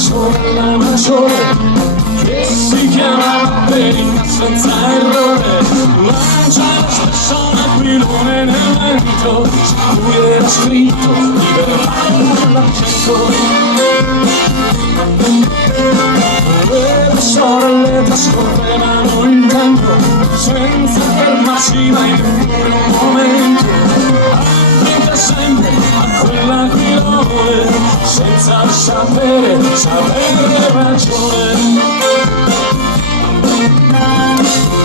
sorella maggiore che si chiamava Perica senza errore, lancia spesso un aquilone nel vento su cui era scritto liberare l'accento. Le sorelle trascorrevano il tempo senza fermarsi mai neppure un momento, attente sempre a quell'aquilone senza sapere ragione.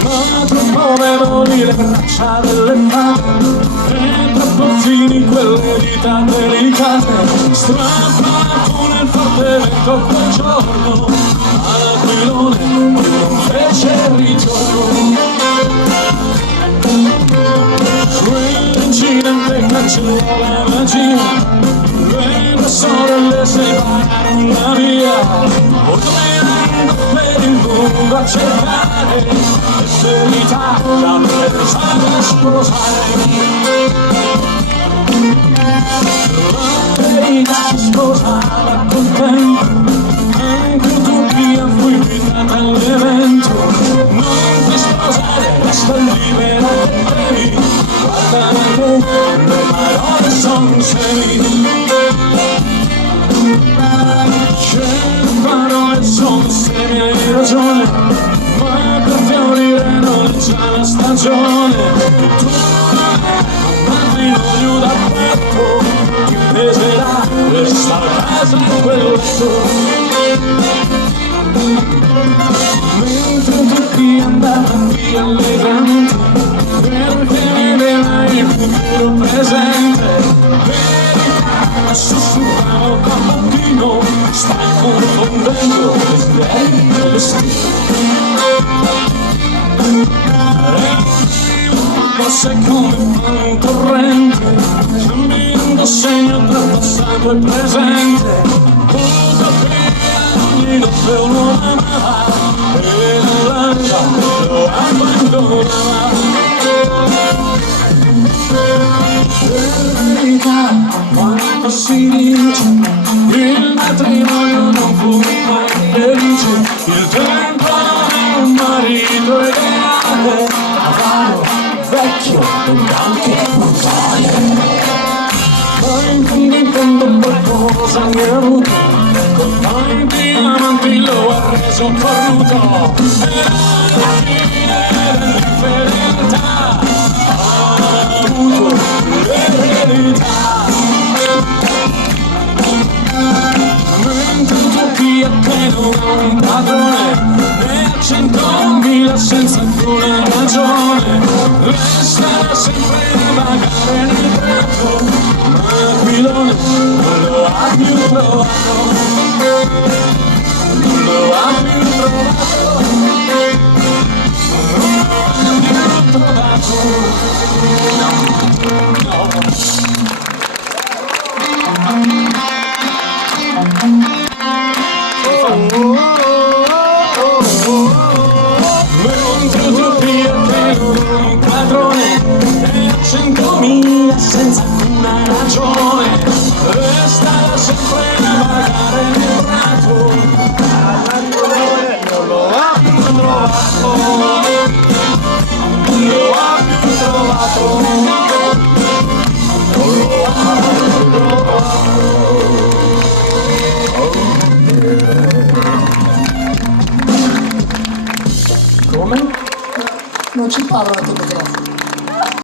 Ma troppo veloci le braccia delle fate e troppo fini quelle dita delicate, strappato nel forte vento quel giorno all'aquilone non fece ritorno. Quell'incidente cancellò la magia, le due sorelle separarono la via, tornando per il mondo a cercare le verità da pensare a sposare. La verità sposava col tempo, anche utopia fu invitata all'evento. Non ti sposare, resta libera che devi, guarda che le parole son semi. Che le parole son semi, hai ragione, ma per fiorire non è già la stagione. Tu matrimonio da petto ti peserà questa casa in quel letto. Mentre tutti andavano via allegranti, perché vedeva il futuro presente, verità sussurravo da mattino, stai confondendo desideri e destino. Forse come un torrente, cambiando segno tra passato e presente, ogni notte uno amava e nell'anima lo abbandonava. Per verità, quando si dice il matrimonio non fu mai felice, il tempo non è un marito ideale, avaro, vecchio e anche brutale. Ma in fondo qualcosa mi ha avuto, con tanti amanti lo ha reso cornuto, e alla fine dell'infedeltà ha avuto l'eredità. Mentre utopia che non ha un padrone, ne ha 100.000 senza alcuna ragione, resterà sempre a vagare nel prato, ma l'aquilone non lo ha più trovato, non lo ha più trovato, non lo ha più trovato, no. Mentre utopia che non ha un padrone, ne ha 100.000 senza alcuna ragione, resterà sempre a vagare nel prato, l'aquilone non lo ha più trovato, non lo ha più trovato, non lo ha più trovato. Come? Non ci parla il microfono.